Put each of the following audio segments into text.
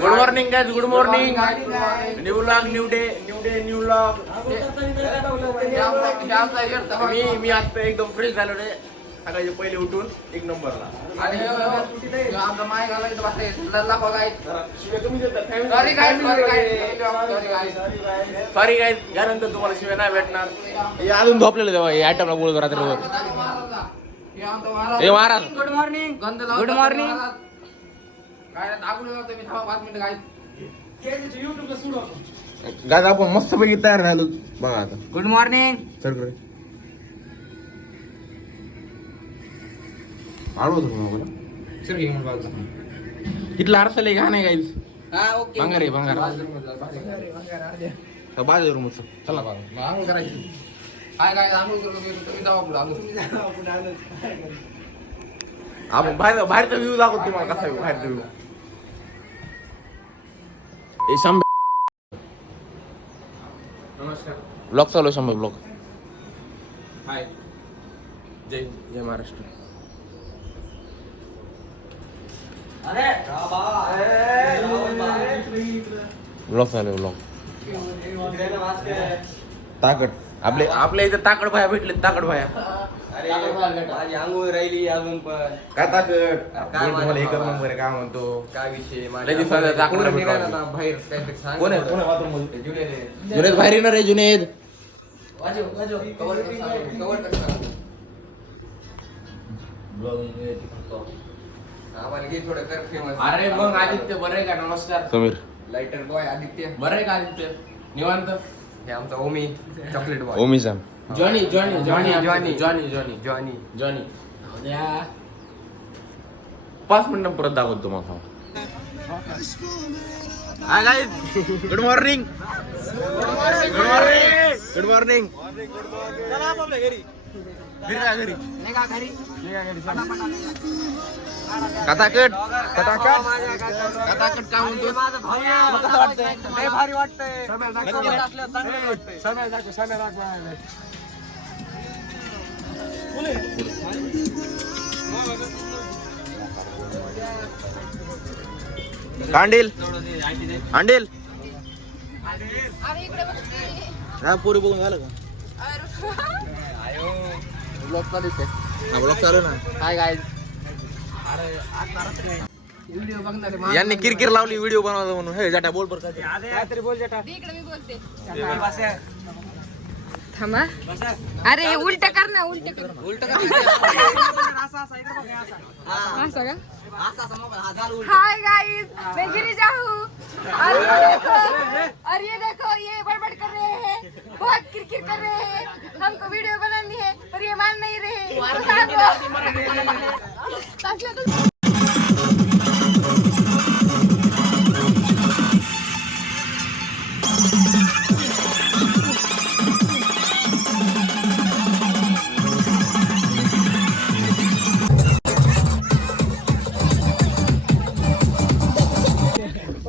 Good morning guys, good morning. New vlog, new day, new vlog. मी आता एकदम fresh झालो रे. सकाळी पहिले उठून एक नंबरला. आणि आमचा माय घालायचं बसायचं लल्ला बघायचं. सॉरी गाइस, यानंतर तुम्हाला शिवाय नाही भेटणार. हे अजून झोपलेलं तेव्हा हे आयटमला बोलतो रात्रभर. हे Maharaj good morning. Good morning. काय दाखवून मी थांबा 5 मिनिटं काय गाज आपण मस्त पैकी तयार झालो बघा आता. Good morning. चल रे आलो होतो मला सर घेऊन बाजूला. कितला आरसल आहे का नाही गाईस. हा ओके. भंगार आहे भंगार. बाजू रूम चला बाबा मग आंघोळ करायची. काय काय आंघोळ करतो तुम्ही जावा पुढे आंघोळ. आपण बाहेरचा व्ह्यू दाखवतो तुम्हाला कसा व्ह्यू बाहेरचा व्ह्यू. ए शंभर नमस्कार. ब्लॉग चालू आहे. शंभर ब्लॉग. हाय. जय महाराष्ट्र. ब्लॉग चालू आहे ब्लॉग. ताकड आपल्या इथे ताकड भाया भेटले. ताकड भाया माझी आंघोळ राहिली अजून पण. काय ताकड तुम्हाला एक नंबर आहे काय म्हणतो. काय विषय लय दिवसाला ताकड निघाला ना बाहेर काहीतरी सांग. कोण आहे बाथरूम मध्ये. जुनेद. जुनेद बाहेर येणार आहे. जुनेद वाजव कवर कर सांग. आम्हाला घे थोडं कर फेमस. अरे मग आदित्य बरं आहे का. नमस्कार. Sameer lighter boy Aditya. बरं आहे का आदित्य. निवांत. हे आमचा Omi chocolate boy. Omi Sam Johnny Johnny Johnny Johnny. Johnny Johnny Johnny. Johnny. 5 मिनिटं परत दाखवतो तुम्हाला. Hi guys, good morning. Good morning. Good morning. चला आपल्या घरी. घरी कटाकट काय म्हणतो. भारी वाटतंय. कांडील अंडील हा पुरी बघून झालं का. ब्लॉग चालू आहे. हा ब्लॉग चालू ना. Hi guys. व्हिडिओ बघणार यांनी किरकिर लावली व्हिडिओ बनवायचा म्हणून. हे जाटा बोल बरं काहीतरी बोल जाटा. इकडे मी बोलते. थांबा. अरे उलट कर ना. उलट कर. उलट असं का. हाय गाइस, मैं गिरिजा हूँ. और ये देखो ये बड़बड़ कर रहे हैं. बहुत किरकिर कर रहे हैं. हमको वीडियो बनानी है पर ये मान नहीं रहे.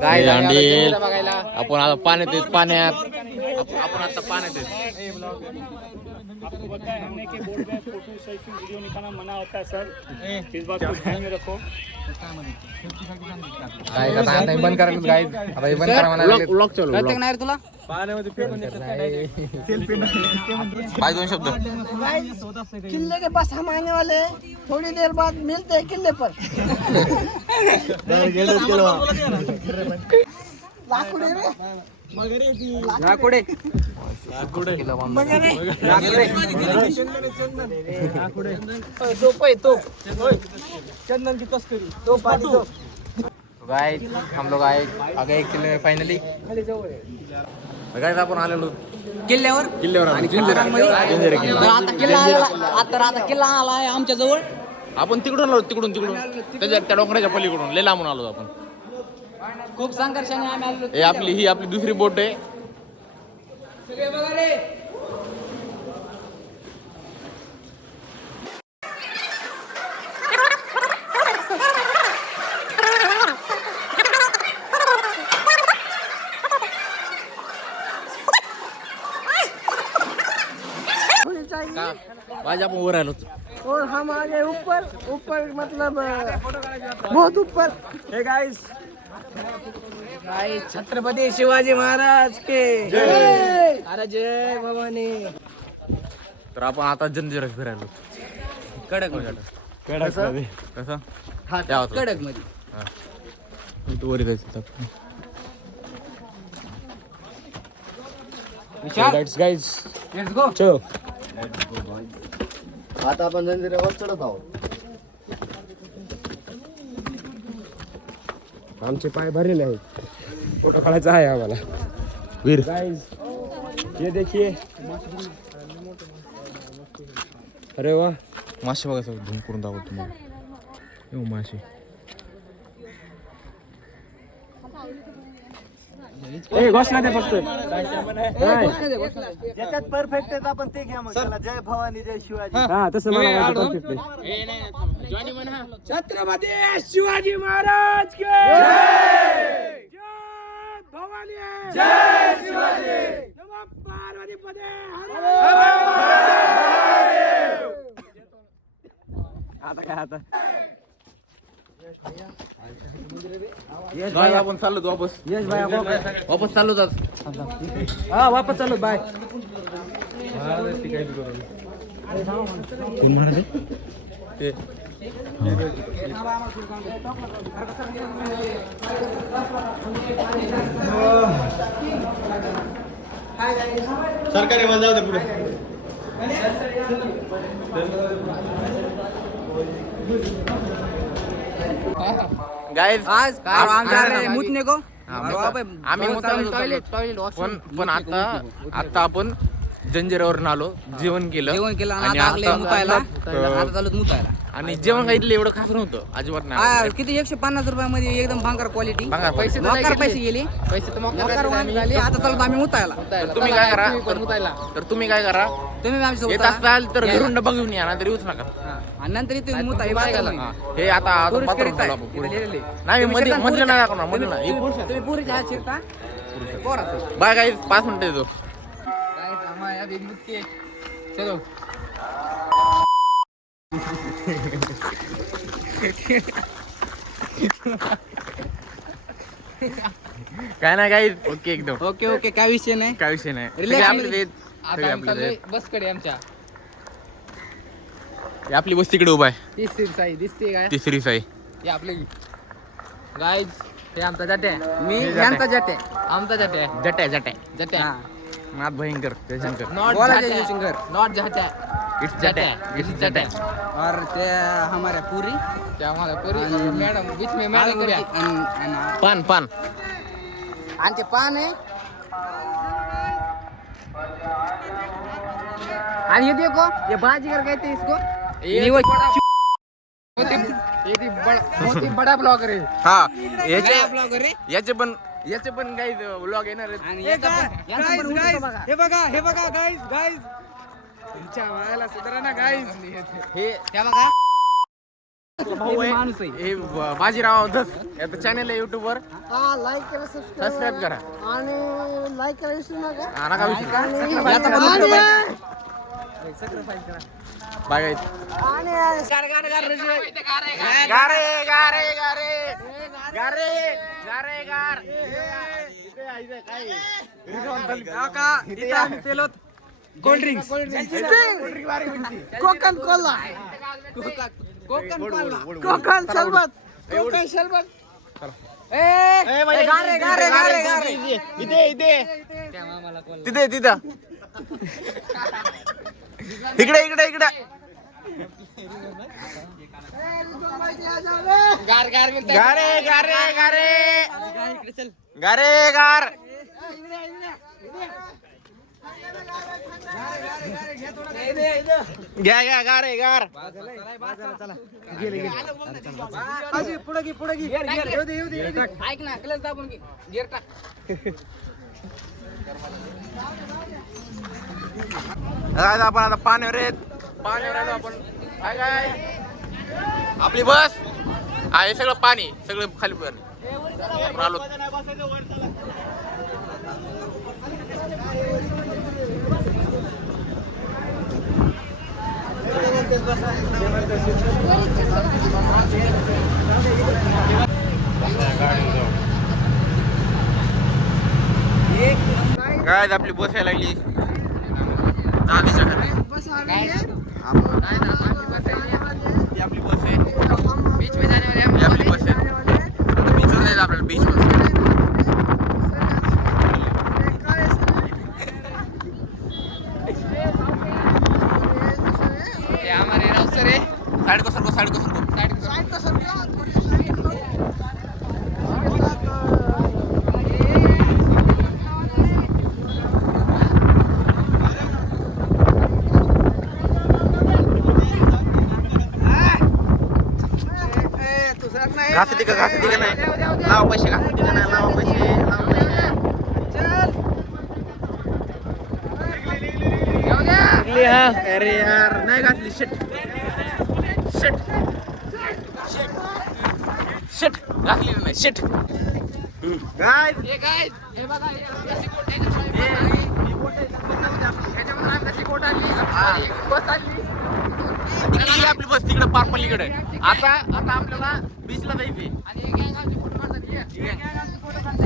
काय अंडील. आपण आता पाण्यात येत. पाण्यात आपण आता पाण्यात येत. आपको पता है हमने के बोर्ड में फोटो सेल्फी वीडियो निकालना मना होता है सर. इस बात को ध्यान में रखो. काय आता आता बंद करायला गाईज. आता हे बंद करा म्हणाले. ब्लॉग चालू. कळतं नाही रे तुला. पाय दोन शब्द. किले के पास हम आने वाले हैं. थोड़ी देर बाद मिलते हैं किले पर. लाकुडे रे. लाकुडे. चंदन की तस्करी. तो पानी दो. गाइस हम लोग आए आ गए किले में फाइनली. गाईज आपण आलेलो किल्ल्यावर. किल्ल्यावर. आता किल्ला आलाय आमच्या जवळ. आपण तिकडून आलो. तिकडून त्याच्या त्या डोंगराच्या पलीकडून लय लांबून आलो आपण. खूप संघर्षाने आम्ही आलो. ही आपली दुसरी बोट आहे. सगळे बघा रे. आज आपण वर आलो. और हम आ गए ऊपर. ऊपर मतलब बहुत ऊपर. हे गाइस भाई छत्रपती शिवाजी महाराज के जय. अरे जय भवानी. तर आपण आता जंजिरा फिरायलो. कडक कसं कडक मध्ये तू वर जायचं गाईज लेट्स गो. चलो आता आपण जंजिऱ्यावर चढत आहोत. आमचे पाय भरलेले आहेत. फोटो काढायचा आहे आम्हाला. वीर गाइस ये देखिए. अरे वाह. मासे बघा सगळं धूम करून दाखवतो तुम्हाला. मासे ए घोषणा दे फक्त. ज्याच्यात परफेक्ट आहेत आपण ते घ्या मग. चला, जय भवानी जय शिवाजी. हा तसं मला परफेक्ट आहे. छत्रपती शिवाजी महाराज के जय. जय भवानी जय शिवाजी. नमः पार्वती पदे आता काय आता भाई आपण चाललो वापस. यश भाई वापस चाललो जात. हा वापस चालू बाय. सरकारी मला जाऊ दे पुढे. गाइस आज हम जा रहे हैं मुतने को. आम्ही टॉयलेट पण आता आपण जंजिरावरून आलो. जेवण केलं आणि आता चालू मुतायला. आणि जेवण काही एवढं खास नव्हतं अजिबात नाही. किती 150 रुपयामध्ये एकदम भांगार क्वालिटी. पैसे पैसे गेले. आता चालू आम्ही मुतायला. तुम्ही काय करा तर तुम्ही काय करा तुम्ही आमच्या येत असाल तर घरून डबा घेऊन या ना तर येऊच नका. आणि नंतर इथे मुताय हे आता बाथरूम चालू आपण पुढे. नाही मधलं नाही दाखवणार मधलं नाही. तुम्ही पुरी चहा शिरता पोराचं. बाय गाईज 5 मिनिटं येतो. चलो काय नाही गाईज ओके एकदम ओके ओके काय विषय नाही. काय विषय नाही. Relax सगळे आपले बस कडे आमच्या हे आपली बस तिकडे उभा आहे. तिसरी साई दिसते काय. तिसरी साई. हे आपले गाईज हे आमचा जटे. मी यांचा जटे. आमचा जटे. जट्या जटे. नाथ भयंकर जयशंकर. बोला जयशंकर. नॉट जटे. इट्स जट्या. और ते हमारे पूरी क्या हमारे पूरी मैडम बीच में मैडम पान आणि ते पान आहे. आणि ये देखो ये बाजीगर कहते हैं इसको. ये बहुत ही बड़ा ब्लॉगर है. हा ब्लॉगर आहे. याचे पण काही व्लॉग येणार आहेत. आणि हे बघा गाईज तुमच्या मायाला सुधारा ना गाईज. हे त्या बघा भाऊ आहे. माणूस आहे. हे बाजीराव धस याचं चॅनल आहे YouTube वर. लाईक करा सबस्क्राईब करा. आणि लाईक करा विसरू नका. नका विसरू. Bye guys. Cold drinks Konkan cola Konkan शरबत तिथे इकडे गार घ्या गार पुढे ऐक ना क्लच दाबून घे. गिअर टाक. आपण आता पाण्यावर आलो आपण. काय आपली बस हे सगळं पाणी सगळं खाली आपण आलो. काय आपली बस यायला लागली जातीच्या खाली. ही आपली बस आहे. बीच में जाने वाले हम ही आपली बस आहे. आता बीचवर जायचं आपल्याला बीचवर. ये हमारे रास्ते रे साइड को सरको साइड को सरको. घास येते का नाही लावा पैसे घास येते का नाही लावा पैसे अरे यार नाही घातली शिट शिट शिट घातली नाही शिट काय ये गाइस हे बघा कशी कोट आहे याच्यामध्ये आम्ही कशी कोट आली सॉरी बस आली तिकडे आपली बस तिकडे पारपल्लीकडे. आता आपल्याला बीचला जायचंय. आणि हे गँग आमची फोटो काढतात ये गँग आमची फोटो काढतात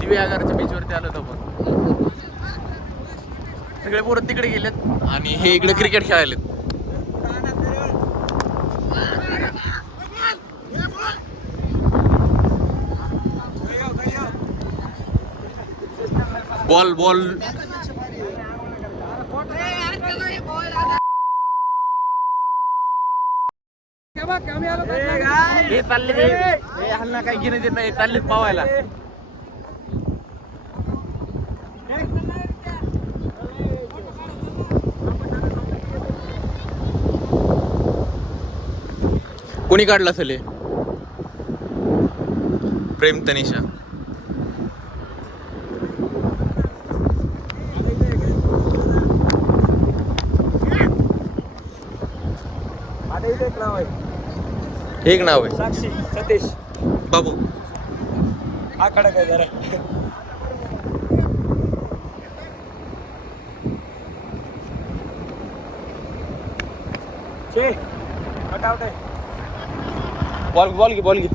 दिव्यागारच्या बीचवरती आलो होतो आपण. सगळे पोरं तिकडे गेलेत आणि हे इकडे क्रिकेट खेळायलेत. बॉल बॉल हे चालले ते हल्ला काही घेणं देत नाही चाललेत पावायला. कोणी काढला असेल हे? प्रेम तनिषा. एक नाव आहे साक्षी सतीश बाबू. हा खडक आहे जरा. छे आउट आहे. बॉल घे बॉल घे.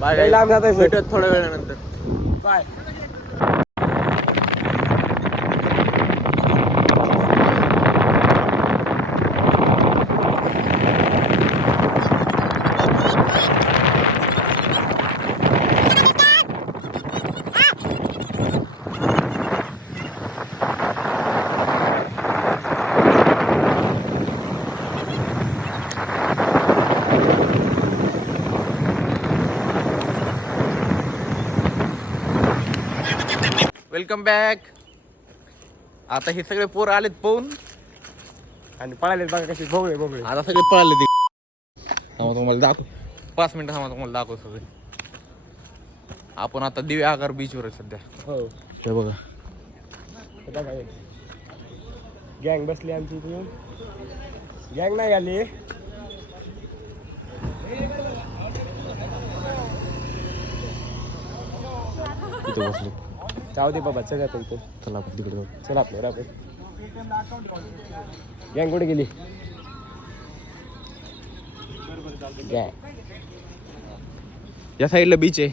बाय लांब जात आहे भेटत थोड्या वेळानंतर. बाय. Welcome back. आता हे सगळे पोरं आलेत पाहून आणि पळाले बघा कशी भोगळे भोगळे. आता सगळे पळाले ते. थांबा तुम्हाला दाखव 5 मिनिटं थांबा तुम्हाला दाखव सगळे. आपण आता दिव्या आगार बीचवर आहे सध्या. हो ते बघा गँग बसली आमची इथे. गँग नाही आली. इथे बसले. जाऊ दे बाबा चल आता इथे. चला आपण तिकडे जाऊ. चला आपल्या आपण. गँग कुठे गेली? गँग या साईडला बीच आहे.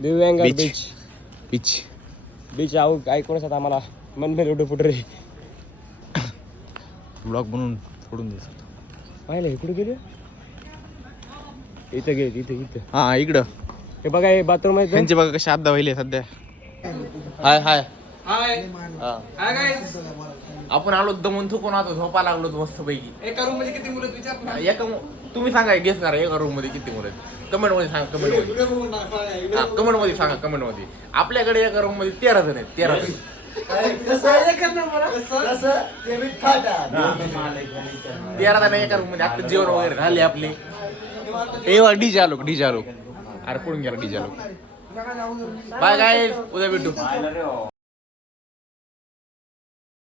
दिव्यांग बीच. बीच. बीच बीच आऊ ऐकूनच आता आम्हाला मन भेल उठे फुट रे. ब्लॉग बनवून सोडून द्यायचं. पाहिलं हे कुठे गेले? इथं गेले इथे इथं. हा इकडं हे बघा हे बाथरूम आहे. त्यांचे बघा कसे आद्दा व्हायले सध्या. हाय हाय हाय हा. Hi guys. आपण आलो दमून थुकून आता झोपा लागलो मस्त पैकी. एका रूम मध्ये किती मुलं आहेत विचार ना. तुम्ही सांगा गेस करा एका रूम मध्ये किती मुलं आहेत. कमेंट मध्ये सांगा. कमेंट मध्ये सांगा. कमेंट मध्ये. आपल्याकडे एका रूम मध्ये 13 जण आहेत. 13 जण. कसं ते बी थाटा. 13 जण एका रूम मध्ये. आता जेवण वगैरे झाले आपले. डीजे आलो. अरे पळून गेला डीजे आलो. बाय गाईज, उद्या भेटू.